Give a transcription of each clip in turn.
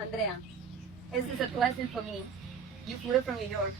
Andrea, this is a question for me. You flew from New York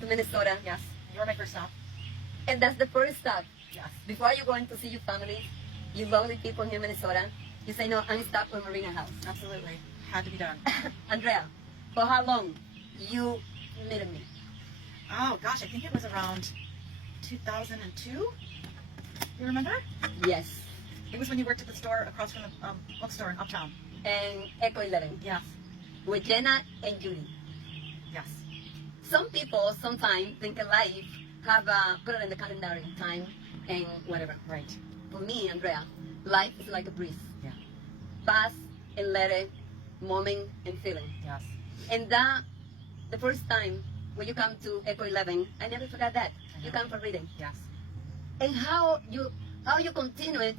to Minnesota. Yes, you were my first stop. And that's the first stop. Yes. Before you're going to see your family, you lovely people here in Minnesota, you say, no, I'm stopped at Marina House. Absolutely. Had to be done. Andrea, for how long you met me? Oh, gosh, I think it was around 2002. You remember? Yes. It was when you worked at the store across from the bookstore in Uptown. And Echo 11. Yes. With Jenna and Judy. Yes. Some people sometimes think life have put it in the calendar in time and whatever. Right. For me, Andrea, life is like a breeze. Yeah. Past and letter, moment and feeling. Yes. And that, the first time when you come to Echo 11, I never forgot that. You come for reading. Yes. And how you continue it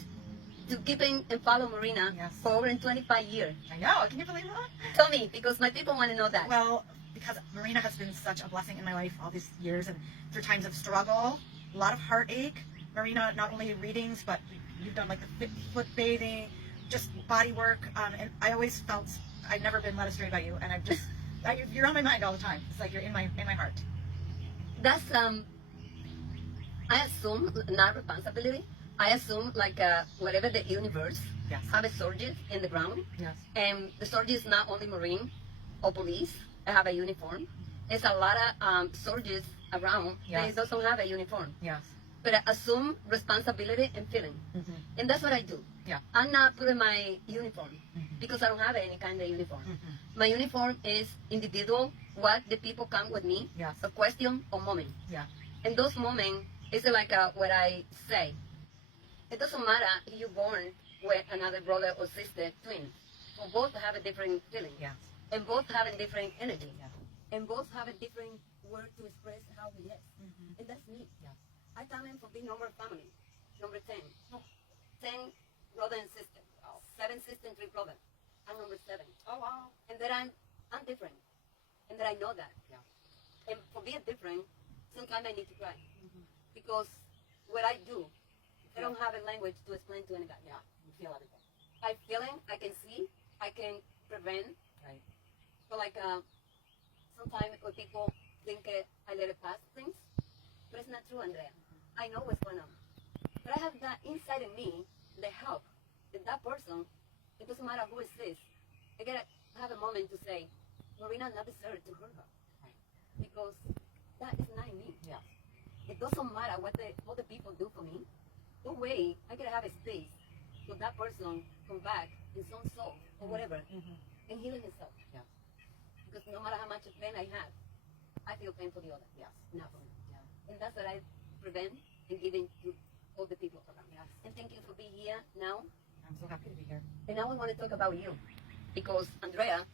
to keeping and follow Marina Yes. for over 25 years. I know. Can you believe that? Tell me, because my people want to know that. Well, because Marina has been such a blessing in my life all these years, and through times of struggle, a lot of heartache. Marina, not only readings, but you've done like the foot bathing, just body work, and I always felt I'd never been led astray by you, and I've just you're on my mind all the time. It's like you're in my heart. That's I assume not responsibility. I assume like whatever the universe Yes. have a soldier in the ground, Yes. and the soldier is not only Marine or police. They have a uniform. It's a lot of soldiers around. Yes. They doesn't have a uniform. Yes. But I assume responsibility and feeling, Mm-hmm. and that's what I do. Yeah. I'm not putting my uniform Mhm. because I don't have any kind of uniform. Mm-hmm. My uniform is individual. What the people come with me, Yes. a question or moment. Yeah. And those moments is like what I say. It doesn't matter if you're born with another brother or sister, twin. We both have a different feeling, Yes. and both have a different energy, Yeah. and both have a different word to express how he is. Mm-hmm. And that's me. Yes. I tell him for being number family, number 10. Oh. 10 brother and sister. 7 sister and 3 brother. I'm number 7. Oh wow. And that I'm different. And that I know that. Yeah. And for being different, sometimes I need to cry. Mm-hmm. Because what I do, I don't have a language to explain to anybody. Yeah. You feel everything. I feel it, I can see, I can prevent. Right. But like sometimes when people think I let it pass things, but it's not true, Andrea. I know what's going on. But I have that inside of me, the help, that person, it doesn't matter who it is. I gotta have a moment to say, Marina not deserve to hurt her. Right. Because that is not me. Yeah. It doesn't matter what the people do for me. No way, I gotta have a space for that person come back in some soul or whatever Mm-hmm. and healing himself. Yeah. Because no matter how much pain I have, I feel pain for the other. Yes. Not for me. Yeah. And that's what I prevent and giving to all the people around. Yes. And thank you for being here now. I'm so happy to be here. And now I want to talk about you. Because Andrea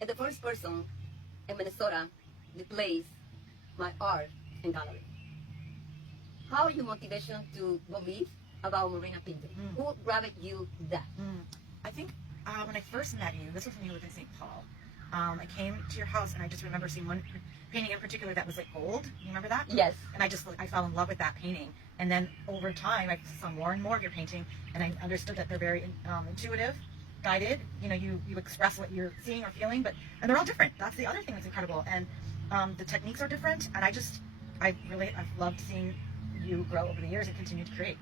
is the first person in Minnesota that plays my art and gallery. How your motivation to believe about Marina painting? Who grabbed you that? I think when I first met you, this was when you lived in St. Paul. I came to your house and I just remember seeing one painting in particular that was like gold. You remember that? Yes. And I fell in love with that painting. And then over time, I saw more and more of your painting, and I understood that they're very intuitive, guided. You know, you express what you're seeing or feeling, and they're all different. That's the other thing that's incredible. And the techniques are different. And I've loved seeing you grow over the years and continue to create.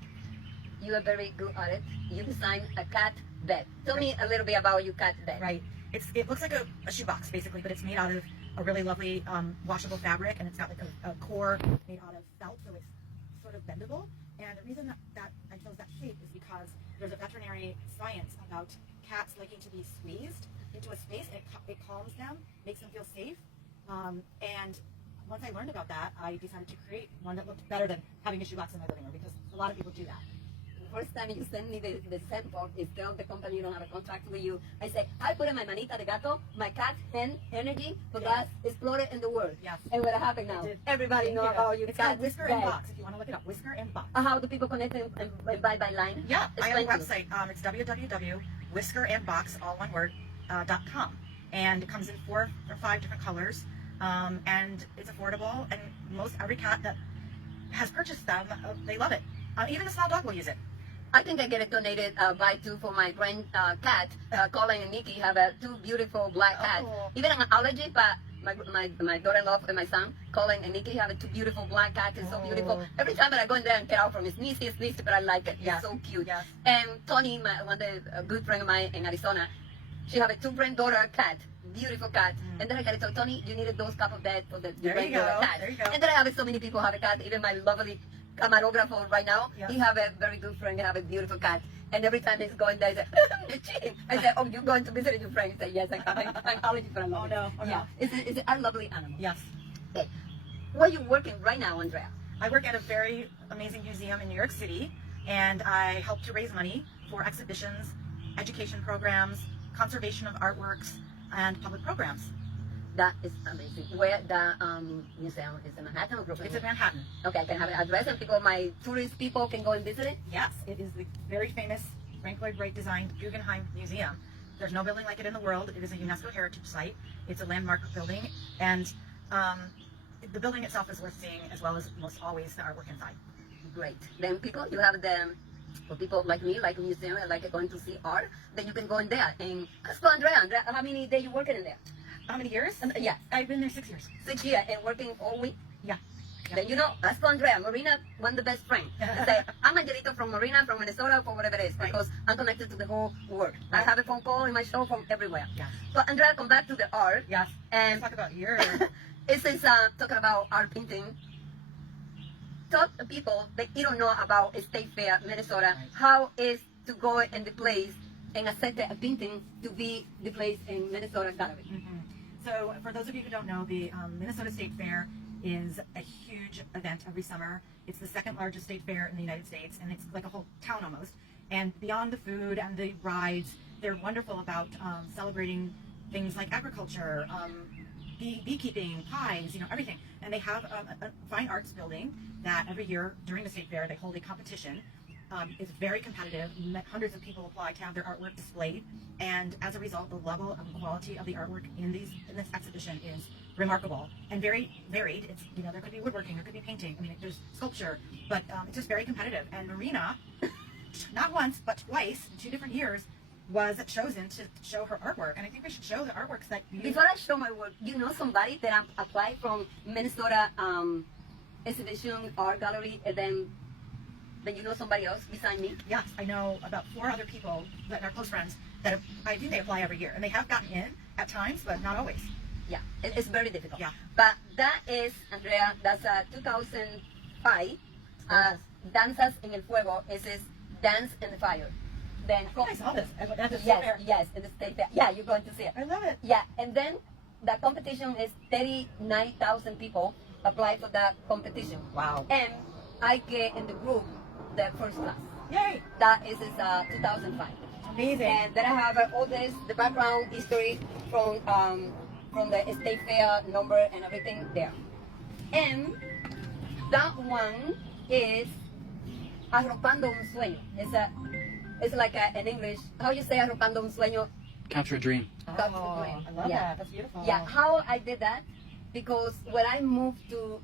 You are very good at it. You designed a cat bed. Tell me a little bit about your cat bed. Right. It looks like a shoebox basically, but it's made out of a really lovely washable fabric, and it's got like a core made out of felt, so it's sort of bendable. And the reason that I chose that shape is because there's a veterinary science about cats liking to be squeezed into a space, and it calms them, makes them feel safe. And once I learned about that, I decided to create one that looked better than having a shoebox in my living room, because a lot of people do that. The first time you sent me the sample, is tell the company you don't have a contract with you. I say, I put in my manita de gato, my cat hen energy, for that exploded in the world. Yes. And what happened now? It did. Everybody know about your It's cat called Whisker bed. and Box, if you want to look it up. Whisker and Box. How do people connect and buy by line? Yeah, I have a Explain to me. website. It's www.whiskerandbox, all one word, .com. And it comes in 4 or 5 different colors. And it's affordable. And every cat that has purchased them, they love it. Even a small dog will use it. I think I get it donated by two for my grand cat, Colin and Nikki, have two beautiful black cats. Oh. Even an allergy, but my daughter-in-law and my son, Colin and Nikki, have two beautiful black cats. It's so beautiful. Every time that I go in there and get out from his sneeze, but I like it. Yes. It's so cute. Yes. And Tony, a good friend of mine in Arizona, she have a two granddaughter cat, beautiful cat. And then I gotta tell Tony, you needed those cup of bed for the There you granddaughter go. cat. There you go. And then I have so many people have a cat. Even my lovely camarographer right now, Yeah. he have a very good friend, he have a beautiful cat. And every time he's going there, he said, you're cheating. I said, oh, you're going to visit your friend? He said, yes, I'm allergic for a Oh, no. Oh, yeah. no. It's a lovely animal. Yes. Okay. Where are you working right now, Andrea? I work at a very amazing museum in New York City, and I help to raise money for exhibitions, education programs, conservation of artworks, and public programs. That is amazing. Where the museum is in Manhattan or Brooklyn? It's in Manhattan. Okay, I can have an address and people, my tourist people can go and visit it? Yes, it is the very famous Frank Lloyd Wright designed Guggenheim Museum. There's no building like it in the world. It is a UNESCO heritage site. It's a landmark building, and the building itself is worth seeing, as well as most always the artwork inside. Great. Then people, you have the, for people like me, like a museum, and like going to see art, then you can go in there and ask for Andrea. Andrea, how many days you working in there? How many years? Yeah, I've been there 6 years. 6 years and working all week. Yeah. Then you know, ask for Andrea. Marina, one of the best friends. Say, I'm Angelito from Marina, from Minnesota, for whatever it is, Right. because I'm connected to the whole world. I Right. have a phone call in my show from everywhere. Yes. But Andrea, come back to the art. Yes. And Let's talk about your. it says talking about art painting. Tell the people that you don't know about State Fair, Minnesota, Right. how is to go in the place and accept a painting to be the place in Minnesota Gallery. Mhm. So, for those of you who don't know, the Minnesota State Fair is a huge event every summer. It's the second largest state fair in the United States, and it's like a whole town almost. And beyond the food and the rides, they're wonderful about celebrating things like agriculture, beekeeping, pies, everything. And they have a fine arts building that every year during the state fair they hold a competition. It's very competitive. Hundreds of people apply to have their artwork displayed, and as a result, the level and quality of the artwork in this exhibition is remarkable and very varied. It's there could be woodworking, there could be painting. I mean, there's sculpture, but it's just very competitive. And Marina, not once but twice in 2 different years, was chosen to show her artwork, and I think we should show the artworks that you. Before I show my work, you know somebody that applied from Minnesota Exhibition Art Gallery, and then you know somebody else beside me? Yes, I know about 4 other people that are close friends that I think they apply every year, and they have gotten in at times, but not always. Yeah, it's very difficult. Yeah. But that is, Andrea, that's 2005. Danzas en el Fuego. It says Dance in the Fire. Then I saw this. That is so yes, fair. yes, in the state fair. Yeah, you're going to see it. I love it. Yeah, and then the competition is 39,000 people apply for that competition. Wow. And I get in the group the first class. Yay! That is 2005. Amazing. And then I have all this, the background history from the state fair number and everything there. And that one is Arropando un Sueño. It's like in English, how you say Arropando un Sueño? Capture a dream. That's the Oh, dream. I love Yeah. that. That's beautiful. Yeah, how I did that, because when I moved to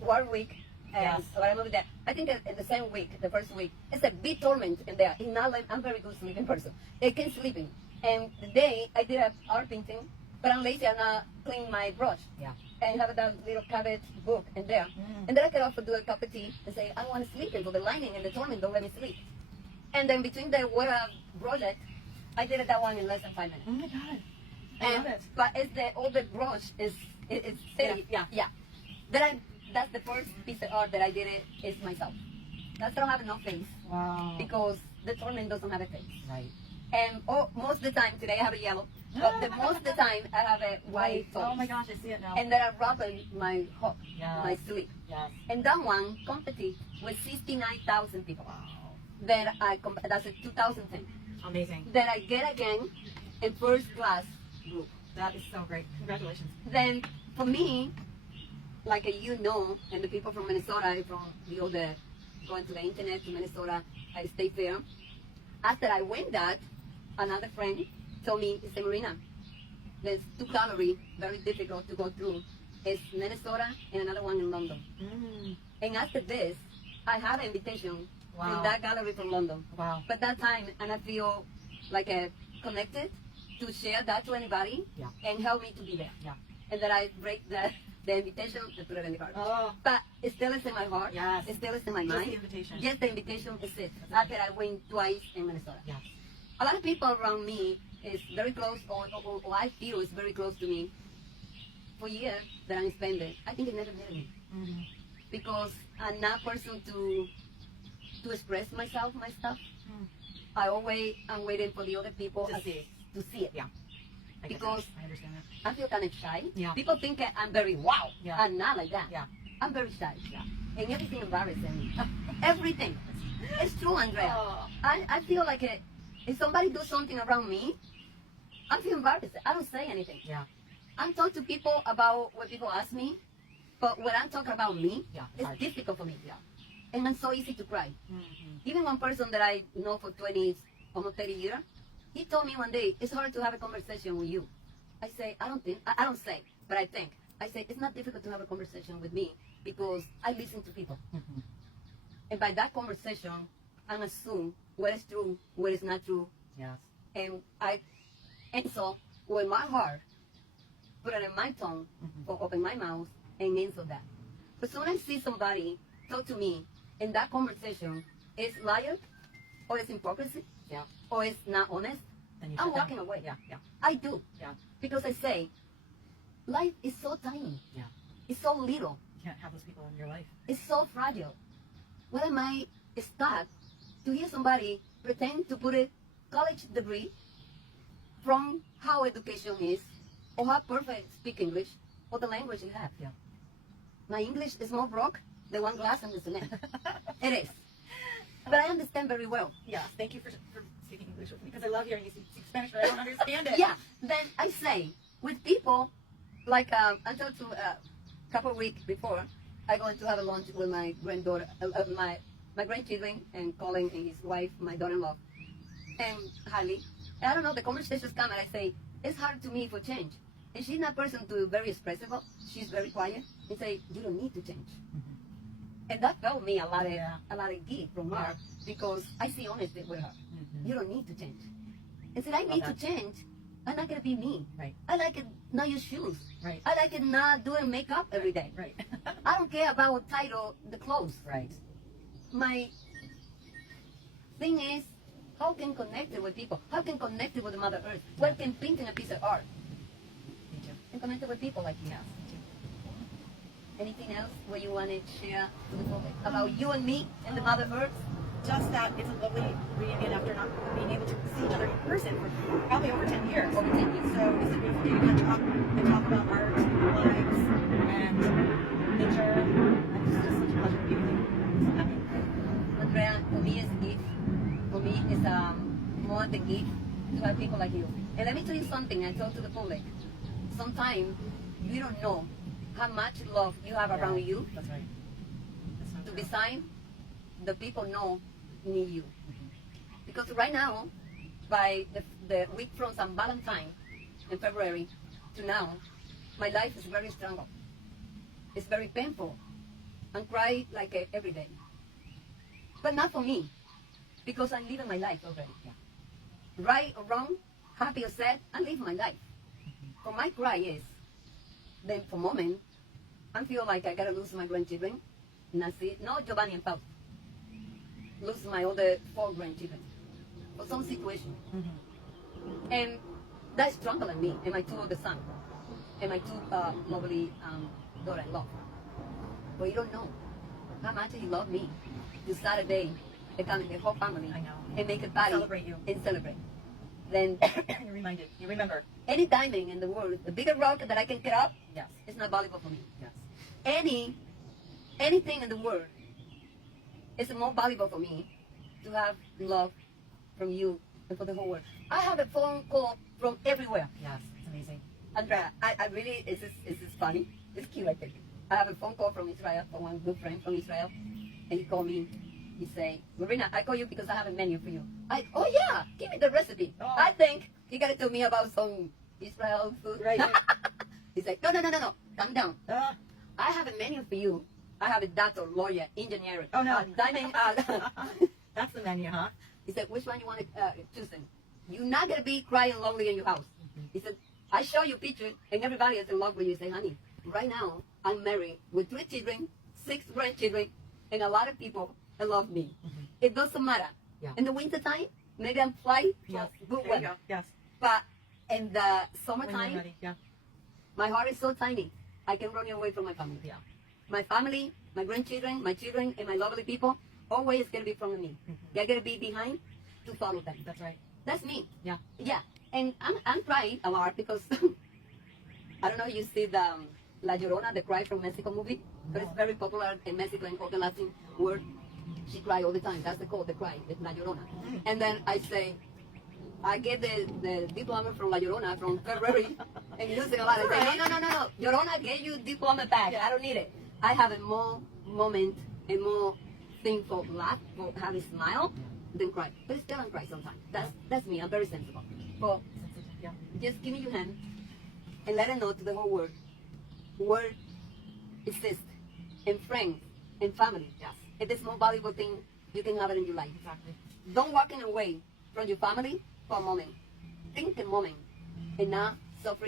Warwick, and Yes. when I moved there, I think in the same week, the first week, it's a big torment in there. In not like, I'm a very good sleeping person. I can't sleeping. And the day I did an art painting, but I'm lazy, I'm not clean my brush. Yeah. And have that little cabbage book in there. And then I can also do a cup of tea and say, I want to sleep into the lining and the torment don't let me sleep. And then between the water project, I did that one in less than 5 minutes. Oh my God. I love it. But it's all the brush it's steady. Yeah. That's the first piece of art that I did is myself. That's I don't have no face Wow. because the torment doesn't have a face. Right. And most of the time today I have a yellow, but most of the time I have a white face. Oh my gosh, I see it now. And then I wrap in my hook, Yes. my sleeve. Yes. And that one competed with 69,000 people. Wow. Then that's a 2010. Amazing. Then I get again in first class group. That is so great. Congratulations. Then for me, like you know, and the people from Minnesota, from the other, going to the internet to Minnesota, I stayed there. After I went that, another friend told me, it's Marina, there's 2 galleries, very difficult to go through. It's Minnesota and another one in London. Mm. And after this, I had an invitation Wow. from that gallery from London. Wow. But that time, and I feel like connected to share that to anybody Yeah. and help me to be there. Yeah. And that I break the invitation and put it in the garbage. Oh. But it still is in my heart. Yes. It still is in my Just mind. the invitation. Just the invitation is it. That's After I went twice in Minnesota. Yes. A lot of people around me is very close, or I feel is very close to me. For years that I'm spending, I think it never met me. Mm-hmm. Because I'm not person to express myself, my stuff. Mm. I'm waiting for the other people To see. to see it. Yeah. I get Because that. I understand that. I feel kind of shy. Yeah. People think that I'm very wow. Yeah. I'm not like that. Yeah. I'm very shy. Yeah. And everything embarrasses me. Everything. It's true, Andrea. Oh. I feel like if somebody do something around me, I feel embarrassed. I don't say anything. Yeah. I'm talking to people about what people ask me, but when I'm talking about me, Yeah. it's Hard. difficult for me. Yeah. And I'm so easy to cry. Mm-hmm. Even one person that I know for 20, almost 30 years, he told me one day, it's hard to have a conversation with you. I say, I don't say, but I think. I say, it's not difficult to have a conversation with me because I listen to people. Mm-hmm. And by that conversation, I assume what is true, what is not true. Yes. And so, with my heart, put it in my tongue, Mm-hmm. or open my mouth, and answer that. But soon I see somebody talk to me, in that conversation, is liar, or it's hypocrisy, Yeah. or it's not honest, Then you I'm shut down. walking away. Yeah. Yeah. I do. Yeah. Because I say, life is so tiny. Yeah. It's so little. You can't have those people in your life. It's so fragile. What am I stuck to hear somebody pretend to put a college degree from how education is, or how perfect speak English, or the language you have? Yeah. My English is more broke than one glass on the cement. It is. But I understand very well. Yes. Thank you for speaking English with me because I love hearing you speak Spanish, but I don't understand it. Yeah. Then I say, with people, like I talked to a couple of weeks before, I going to have a lunch with my granddaughter, my grandchildren, and Colin and his wife, my daughter-in-law, and Harley. And I don't know, the conversations come and I say, it's hard to me for change. And she's not a person to very expressive. She's very quiet. And say, you don't need to change. Mm-hmm. And that felt me a lot of Yeah. gift from her because I see honesty with her. Mm-hmm. You don't need to change. And said, I need to change. I'm not gonna be me. Right. I like it not use shoes. Right. I like it not doing makeup every day. Right. I don't care about title, the clothes. Right. My thing is, how can connect it with people? How can connect it with the Mother Earth? What can painting a piece of art Me too. and connect it with people like you? Yes. Me too. Anything else where you want to share to the public about you and me and the Mother Earth? Just that it's a lovely reunion after not being able to see each other in person for probably over 10 years. Over 10 years. So it's a beautiful day to catch up and talk about art, lives, and nature. And it's just such a pleasure to be with you. I'm so happy. Andrea, for me it's a gift. For me it's more than gift to have people like you. And let me tell you something I told to the public. Sometimes you don't know how much love you have around you. That's right. That's so To true. beside the people know need you. Because right now, by the week from St. Valentine in February to now, my life is very struggle. It's very painful. I cry like every day. But not for me, because I'm living my life already. Yeah. Right or wrong, happy or sad, I live my life. For my cry is, then for a moment, I feel like I gotta lose my grandchildren. And I see, no Giovanni and Pau. Lose my other 4 grandchildren. For some situation. Mm-hmm. And that's stronger in me, and my 2 older sons, and my 2 lovely daughter-in-law. But you don't know how much he loved me. This Saturday, they come in the whole family I know. and make a party Celebrate you. and celebrate. Then You're reminded. You remember. any diamond in the world, the bigger rock that I can get up, Yes. it's not valuable for me. Yes. Anything in the world is more valuable for me to have love from you and for the whole world. I have a phone call from everywhere. Yes. It's amazing. Andrea, I really, this is funny. It's cute, I think. I have a phone call from Israel, from one good friend from Israel, and he called me. He say, Marina, I call you because I have a menu for you. Oh yeah, give me the recipe. Oh. I think he got to tell me about some Israel food. Right. He's like, no, calm down. Uh, I have a menu for you I have a doctor, lawyer, engineer. Oh, no. Diamond. That's the menu, huh? He said, which one you want to choose? You're not going to be crying lonely in your house. He said, I show you pictures and everybody is in love with you. Say, honey, right now I'm married with 3 children, 6 grandchildren, and a lot of people love me. It doesn't matter. Yeah. In the wintertime, maybe I'm fly. Yes. Good There you weather. go. Yes. But in the When you're summertime, ready. Yeah. my heart is so tiny. I can run away from my family. Yeah. My family, my grandchildren, my children, and my lovely people always going to be from me. They're going to be behind to follow them. That's right. That's me. Yeah. Yeah. And I'm crying a lot because I don't know if you see the La Llorona, the Cry from Mexico movie, but it's very popular in Mexico and called the Latin word. She cry all the time. That's the call, the cry, the La Llorona. And then I say, I get the diploma from La Llorona from February and use it a lot. I say, no. Llorona, get you diploma back. I don't need it. I have a more moment and more thing for laugh, for have a smile than cry. But still I cry sometimes. That's me. I'm very sensible. But Yeah. just give me your hand and let it know to the whole world. World exists. And friends and family. Yes. It's the most valuable thing you can have it in your life. Exactly. Don't walk away from your family for a moment. Think a moment and not suffer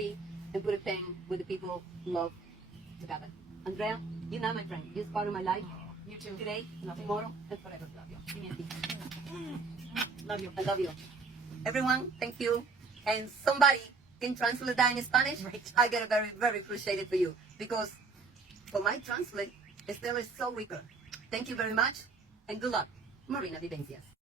and put a pain with the people you love together. Andrea, you're not my friend. You're part of my life. You too. Today, tomorrow, and forever. Love you. Give me a kiss. Love you. I love you. Everyone, thank you. And somebody can translate that in Spanish. Right. I get very, very appreciated for you. Because for my translate, still is so weaker. Thank you very much. And good luck. Marina Vivencias.